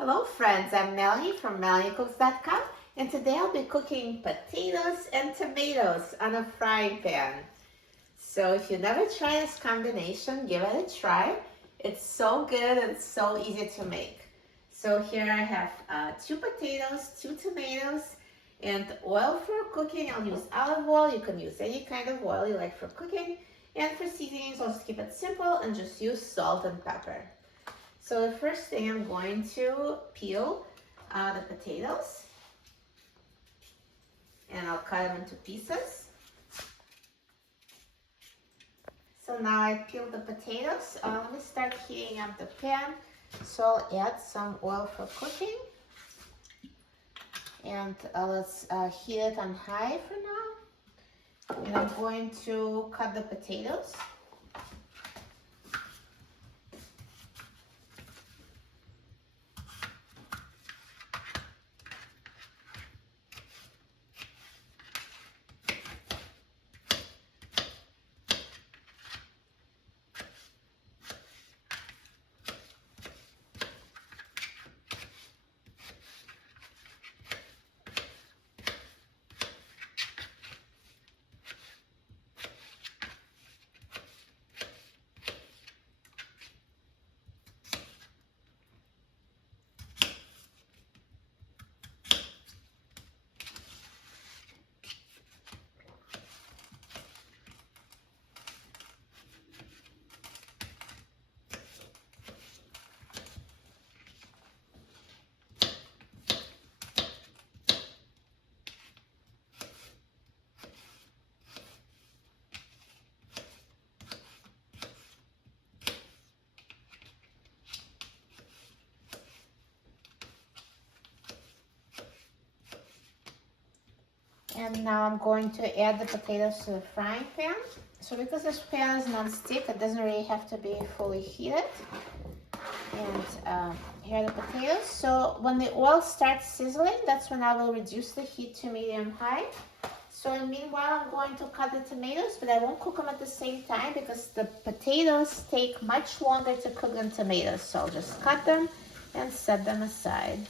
Hello friends, I'm Melanie from MelanieCooks.com, and today I'll be cooking potatoes and tomatoes on a frying pan. So if you never tried this combination, give it a try. It's so good and so easy to make. So here I have 2 potatoes, 2 tomatoes, and oil for cooking. I'll use olive oil. You can use any kind of oil you like for cooking. And for seasonings, I'll just keep it simple and just use salt and pepper. So the first thing, I'm going to peel the potatoes, and I'll cut them into pieces. So now I peeled the potatoes. Let me start heating up the pan. So I'll add some oil for cooking, and let's heat it on high for now. And I'm going to cut the potatoes. And now I'm going to add the potatoes to the frying pan. So because this pan is non-stick, it doesn't really have to be fully heated. And here are the potatoes. So when the oil starts sizzling, that's when I will reduce the heat to medium-high. So meanwhile, I'm going to cut the tomatoes, but I won't cook them at the same time because the potatoes take much longer to cook than tomatoes. So I'll just cut them and set them aside.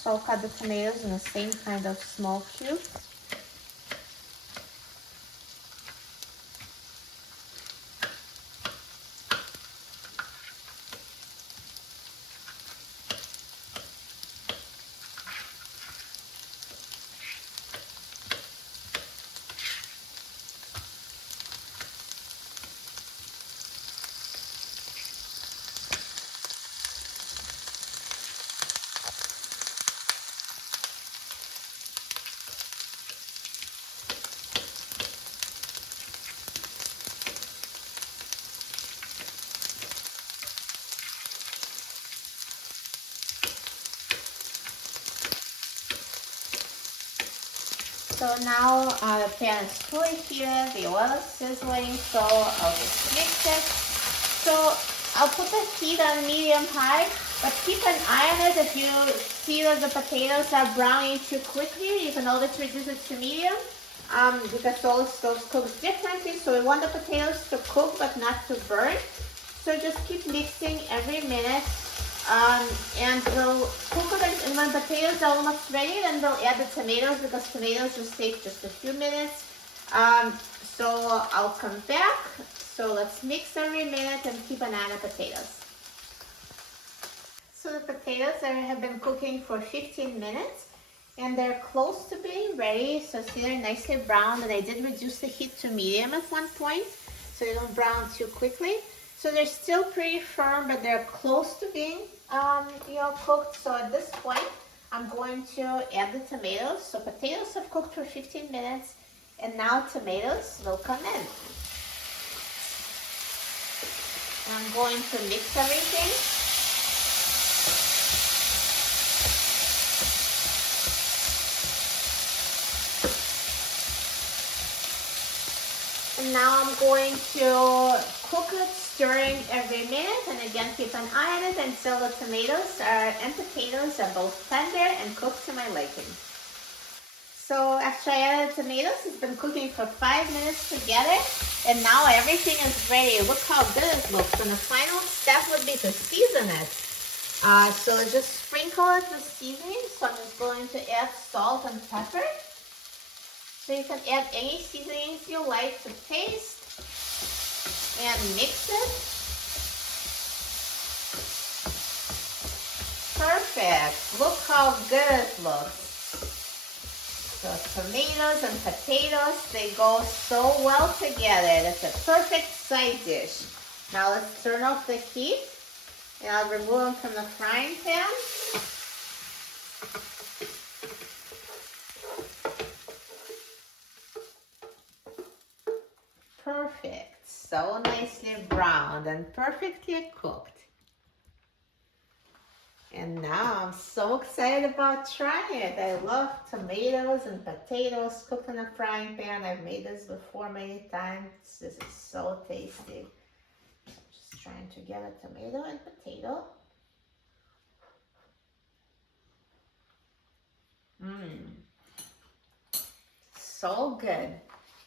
So I'll cut the tomatoes in the same kind of small cubes. So now the pan is fully heated, the oil is sizzling, so I'll just mix it. So I'll put the heat on medium-high, but keep an eye on it. If you see that the potatoes are browning too quickly, you can always reduce it to medium, because those cook differently. So we want the potatoes to cook but not to burn. So just keep mixing every minute. And we'll cook it, and when potatoes are almost ready, then we'll add the tomatoes because tomatoes just take just a few minutes. So I'll come back. So let's mix every minute and keep an eye on the potatoes. So the potatoes have been cooking for 15 minutes and they're close to being ready. So see, they're nicely browned, and I did reduce the heat to medium at one point so they don't brown too quickly. So they're still pretty firm, but they're close to being cooked. So at this point, I'm going to add the tomatoes. So potatoes have cooked for 15 minutes, and now tomatoes will come in. I'm going to mix everything. And now I'm going to cook it, stirring every minute, and again keep an eye on it until the tomatoes and potatoes are both tender and cooked to my liking. So after I added tomatoes, it's been cooking for 5 minutes together. And now everything is ready. Look how good it looks. And the final step would be to season it. So just sprinkle it with seasoning. So I'm just going to add salt and pepper. So you can add any seasonings you like to taste. And mix it. Perfect. Look how good it looks. So tomatoes and potatoes, they go so well together. That's a perfect side dish. Now let's turn off the heat and I'll remove them from the frying pan. Perfect. So nicely browned and perfectly cooked. And now I'm so excited about trying it. I love tomatoes and potatoes cooked in a frying pan. I've made this before many times. This is so tasty. Just trying to get a tomato and potato. So good.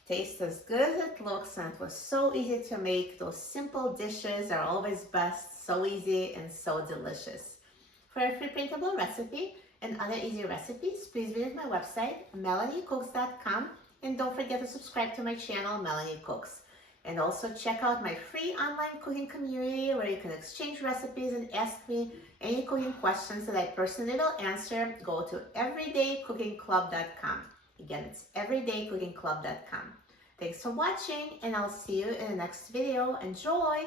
Tastes as good as it looks, and it was so easy to make. Those simple dishes are always best. So easy and so delicious. For a free printable recipe and other easy recipes, please visit my website, melaniecooks.com, and don't forget to subscribe to my channel, Melanie Cooks. And also check out my free online cooking community where you can exchange recipes and ask me any cooking questions that I personally will answer. Go to everydaycookingclub.com. Again, it's everydaycookingclub.com. Thanks for watching, and I'll see you in the next video. Enjoy!